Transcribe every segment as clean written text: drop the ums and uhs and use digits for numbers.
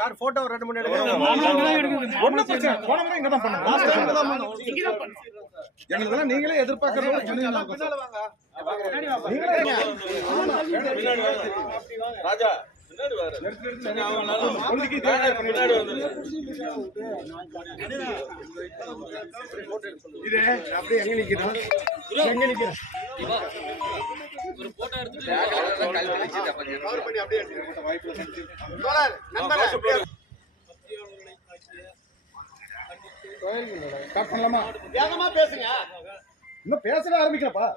Sir photo 2 3 எங்களுக்கெல்லாம் நீங்களே எதிர்பார்க்கறோம். ராஜா பேசுங்க. இன்னும் பேசவே ஆரம்பிக்கலப்பா.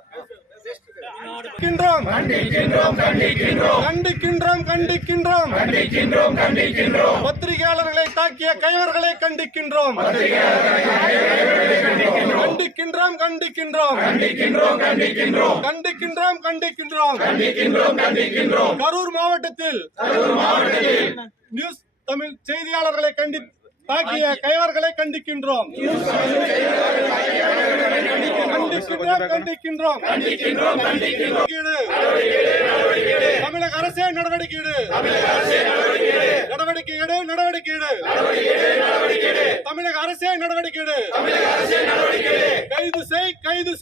பத்திரிகையாளர்களை தாக்கிய கைவர்களை கண்டிக்கின்றோம். கரூர் மாவட்டத்தில் நியூஸ் தமிழ் செய்தியாளர்களை தாக்கிய கைவர்களை கண்டிக்கின்றோம். தமிழக அரசே நடவடிக்கை எடு. தமிழக அரசே நடவடிக்கை எடு. கைது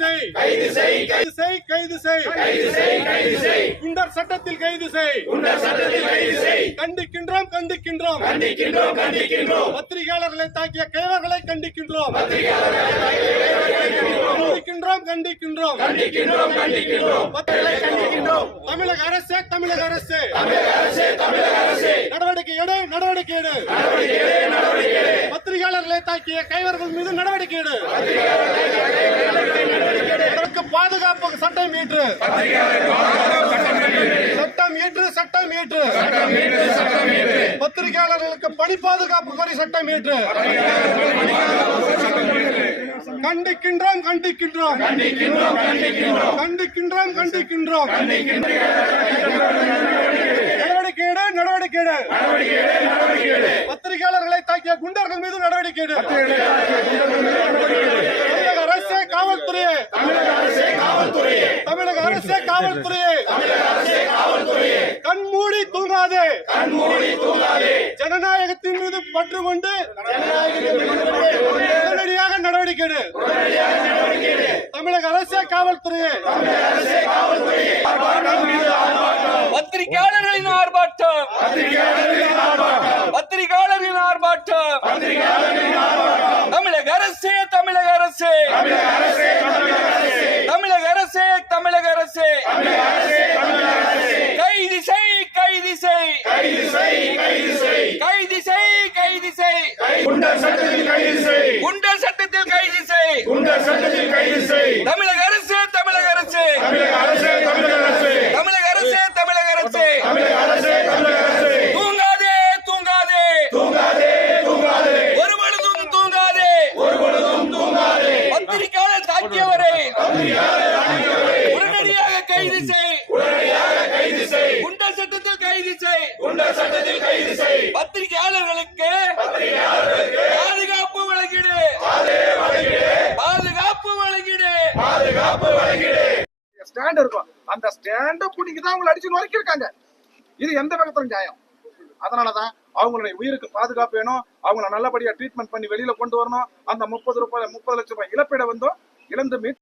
செய். குண்டர் சட்டத்தில் கைது செய். கண்டிக்கின்றோம். பத்திரிகையாளர்களை தாக்கிய கைவர்களை கண்டிக்கின்றோம். தமிழக அரசே நடவடிக்கை எடு. பத்திரிகையாளர்களை தாக்கிய கைவர்கள் மீது நடவடிக்கை எடு. அதற்கு பாதுகாப்பு சட்டம் இயற்று. பத்திரிகையாளர்களுக்கு பணி பாதுகாப்பு கோரி சட்டம் இயற்று. கண்டிக்கின்றோம். நடவடிக்கை எடு. பத்திரிகையாளர்களை தாக்கிய குண்டர்கள் மீது நடவடிக்கை எடு. தமிழக அரசே காவல்துறையே. கண்மூடி தூங்காதே. ஜனநாயகத்தின் மீது பற்று கொண்டு உடனடியாக நடவடிக்கை எடு. தமிழக அரசே காவல்துறையே. பத்திரிகையாளர்களின் ஆர்ப்பாட்டம். தமிழக அரசே. கைது செய். குண்டர் சட்டத்தில் கைது செய். தமிழக அரசே. தூங்காதே. ஒருபொழுதும் தூங்காதே. பத்திரிகையாளர் தாக்கியவரை உடனடியாக கைது செய். குண்டர் சட்டத்தில் கைது செய். பத்திரிகையாளர்களுக்கு பாதுகாப்பு வழங்கிடு. ஸ்டாண்ட் இருக்கும். அந்த ஸ்டாண்ட கூட்டிக்கு தான் அவங்களை அடிச்சு நொறுக்கிருக்காங்க. இது எந்த வகைத்துல நியாயம்? அதனாலதான் அவங்களுடைய உயிருக்கு பாதுகாப்பு வேணும். அவங்கள நல்லபடியா ட்ரீட்மெண்ட் பண்ணி வெளியில கொண்டு வரணும். அந்த 30 லட்சம் ரூபாய் இழப்பீடை இழந்து